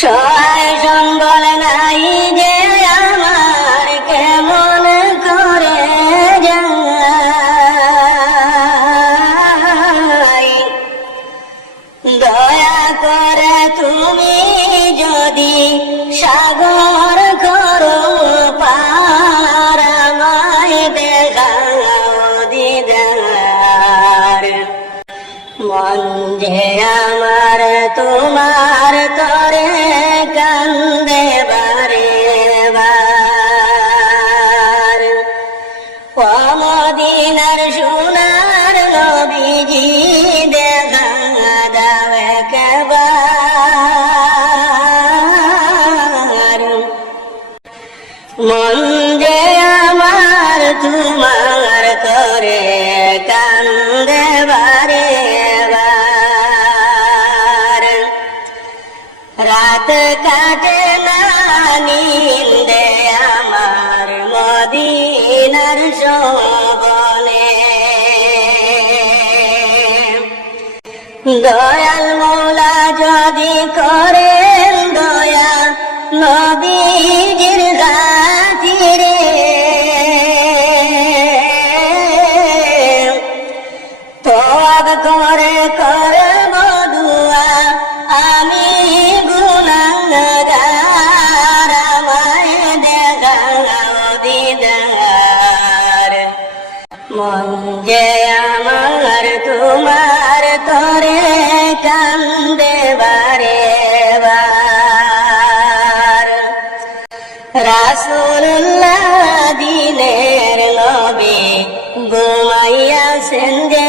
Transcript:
সহায় সম্বল নাই যে আমার, কেমন করে যাই। দয়া করে তুমি যদি সাগর করো পার, আমায় দেখাও দিদার। মন যে আমার তোমার তরে কান্দে বারে বার। ও মদিনার সোনার নবীজি, দেখা দাও একবার। মন যে আমার তোমার তরে কান্দে বারে বার। রাত কাটে না নিন্দে আমার মদিনার শোভনে। দয়াল মৌলা যদি করেন দয়া নবীজির খাতিরে, তওয়াব করে করব দুআ আমি গুনাহগার, আমায় দেখাও দিদার। মন যে আমার তোমার তরে কান্দে বারে বার। রাসূলুল্লাহ দিনের নবী ঘুমাইয়াছেন যে